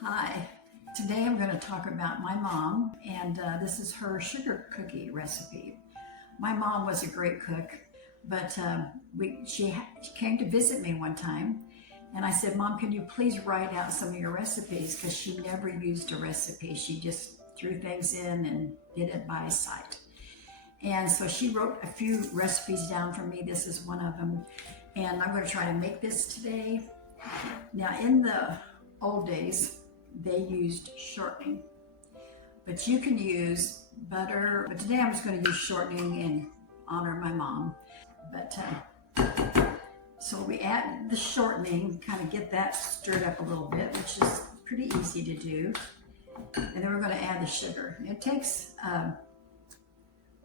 Hi, today I'm going to talk about my mom, and this is her sugar cookie recipe. My mom was a great cook, but she came to visit me one time, and I said, Mom, can you please write out some of your recipes? Because she never used a recipe. She just threw things in and did it by sight. And so she wrote a few recipes down for me. This is one of them, and I'm going to try to make this today. Now, in the old days, they used shortening, but you can use butter. But today I'm just going to use shortening in honor of my mom. But so we add the shortening, kind of get that stirred up a little bit, which is pretty easy to do. And then we're going to add the sugar. It takes,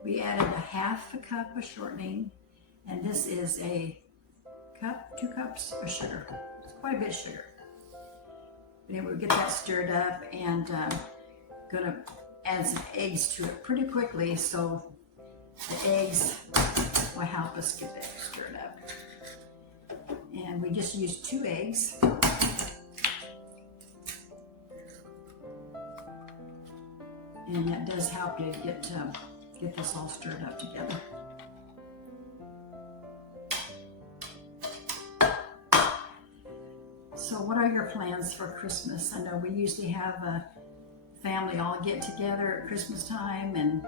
we added a half a cup of shortening, and this is a cup, 2 cups of sugar. It's quite a bit of sugar. And we'll get that stirred up, and gonna add some eggs to it pretty quickly, so the eggs will help us get that stirred up. And we just used 2 eggs. And that does help you get this all stirred up together. So what are your plans for Christmas? I know we usually have a family all get together at Christmas time, and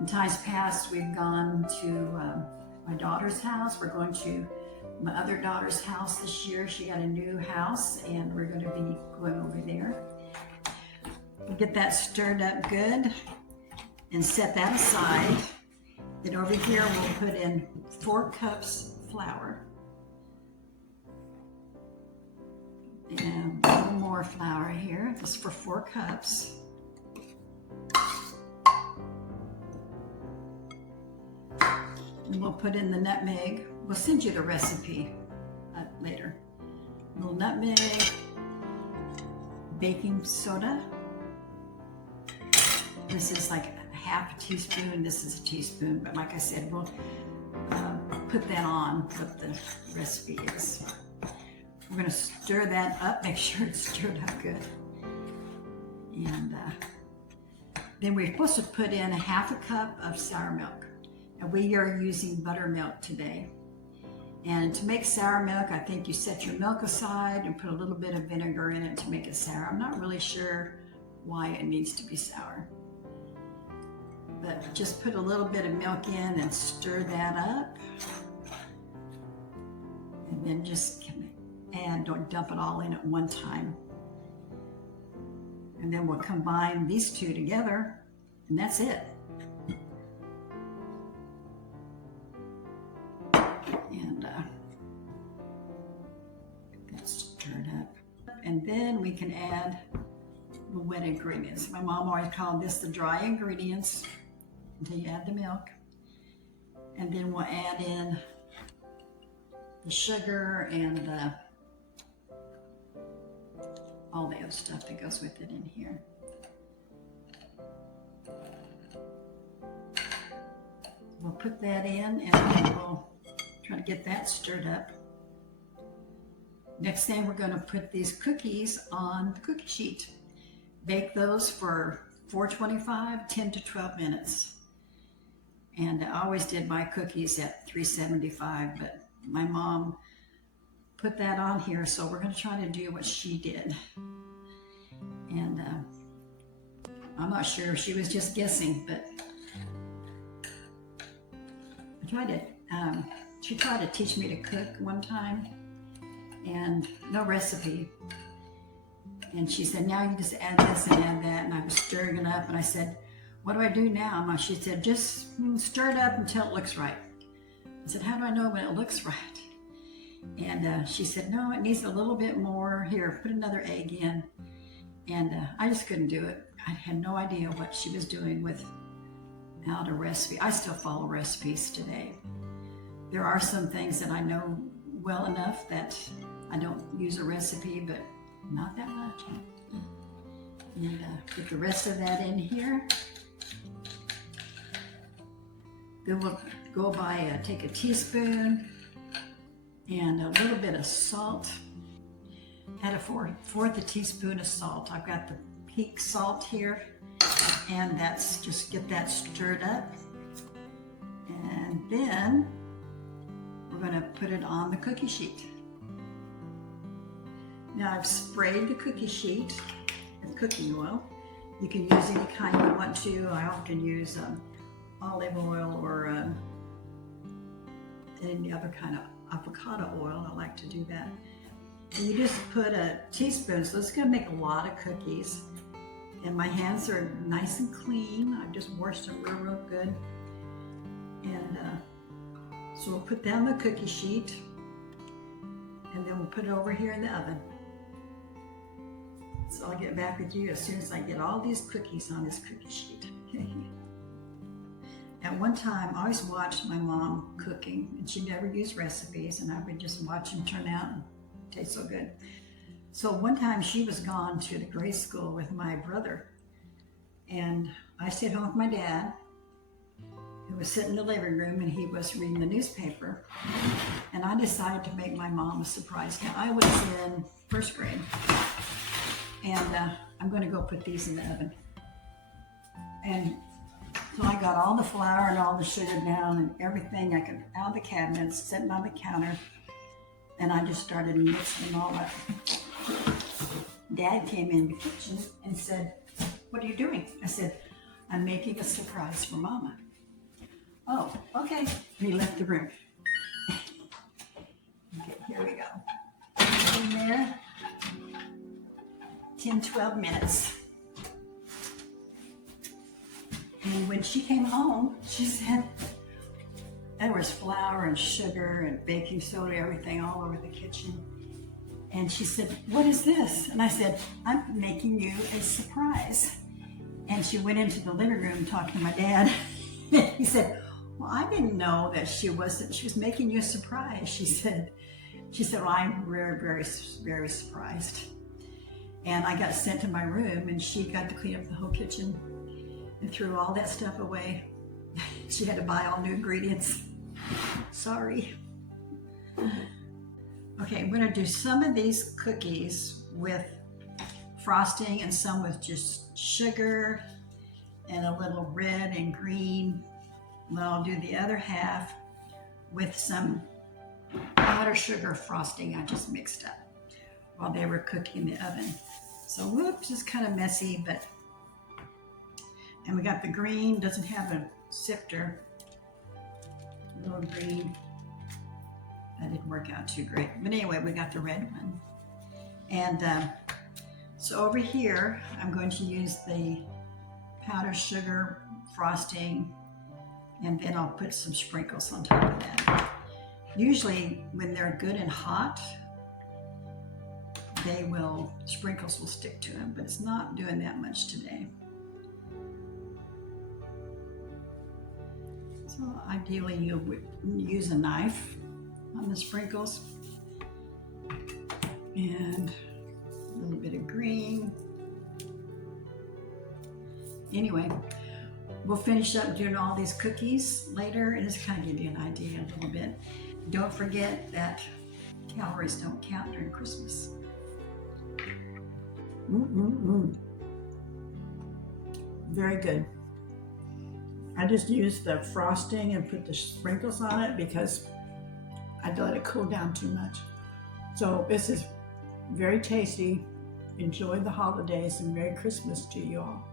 in times past we've gone to my daughter's house. We're going to my other daughter's house this year. She got a new house, and we're going to be going over there. We'll get that stirred up good and set that aside. Then over here we'll put in 4 cups flour. And a little more flour here. This is for 4 cups. And we'll put in the nutmeg. We'll send you the recipe later. A little nutmeg, baking soda. This is like a half a teaspoon. This is a teaspoon, but like I said, we'll put that on what the recipe is. We're going to stir that up, make sure it's stirred up good. And then we're supposed to put in a half a cup of sour milk. And we are using buttermilk today. And to make sour milk, I think you set your milk aside and put a little bit of vinegar in it to make it sour. I'm not really sure why it needs to be sour. But just put a little bit of milk in and stir that up. And then just and don't dump it all in at one time. And then we'll combine these 2 together, and that's it. And that's stirred up. And then we can add the wet ingredients. My mom always called this the dry ingredients until you add the milk. And then we'll add in the sugar and all the other stuff that goes with it in here. We'll put that in, and then we'll try to get that stirred up. Next thing, we're going to put these cookies on the cookie sheet. Bake those for 425, 10 to 12 minutes. And I always did my cookies at 375, but my mom put that on here, so we're going to try to do what she did. And I'm not sure if she was just guessing, but she tried to teach me to cook one time, and no recipe. And she said, now you just add this and add that, and I was stirring it up, and I said, what do I do now? And she said, just stir it up until it looks right. I said, how do I know when it looks right? And she said, no, it needs a little bit more. Here, put another egg in. And I just couldn't do it. I had no idea what she was doing without a recipe. I still follow recipes today. There are some things that I know well enough that I don't use a recipe, but not that much. And put the rest of that in here. Then we'll go by, take a teaspoon and a little bit of salt. Add a fourth a teaspoon of salt. I've got the peak salt here, and that's just get that stirred up. And then we're going to put it on the cookie sheet. Now I've sprayed the cookie sheet with cooking oil. You can use any kind you want to. I often use olive oil or any other kind of avocado oil. I like to do that. And you just put a teaspoon, so it's going to make a lot of cookies. And my hands are nice and clean. I've just washed them real good. And so we'll put that on the cookie sheet, and then we'll put it over here in the oven. So I'll get back with you as soon as I get all these cookies on this cookie sheet. At one time, I always watched my mom cooking, and she never used recipes, and I would just watch them turn out and taste so good. So one time she was gone to the grade school with my brother, and I stayed home with my dad, who was sitting in the living room, and he was reading the newspaper. And I decided to make my mom a surprise. Now I was in first grade, and I'm going to go put these in the oven. And so I got all the flour and all the sugar down and everything I could out of the cabinets, sitting on the counter, and I just started mixing them all up. Dad came in the kitchen and said, "What are you doing?" I said, "I'm making a surprise for Mama." "Oh, okay." And he left the room. Okay, here we go. In there, 10, 12 minutes. And when she came home, she said, there was flour and sugar and baking soda, everything all over the kitchen. And she said, "What is this?" And I said, "I'm making you a surprise." And she went into the living room talking to my dad. He said, "Well, I didn't know that she was making you a surprise." She said, "Well, I'm very surprised." And I got sent to my room, and she got to clean up the whole kitchen and threw all that stuff away. She had to buy all new ingredients. Sorry. Okay, I'm going to do some of these cookies with frosting and some with just sugar and a little red and green. And then I'll do the other half with some powdered sugar frosting I just mixed up while they were cooking in the oven. So whoops, it's kind of messy, but, and we got the green, doesn't have a sifter, a little green. That didn't work out too great. But anyway, we got the red one. And so over here, I'm going to use the powdered sugar frosting, and then I'll put some sprinkles on top of that. Usually when they're good and hot, sprinkles will stick to them, but it's not doing that much today. So ideally you would use a knife on the sprinkles, and a little bit of green. Anyway, we'll finish up doing all these cookies later and just kind of give you an idea a little bit. Don't forget that calories don't count during Christmas. Very good. I just used the frosting and put the sprinkles on it because I let it cool down too much. So this is very tasty. Enjoy the holidays and Merry Christmas to you all.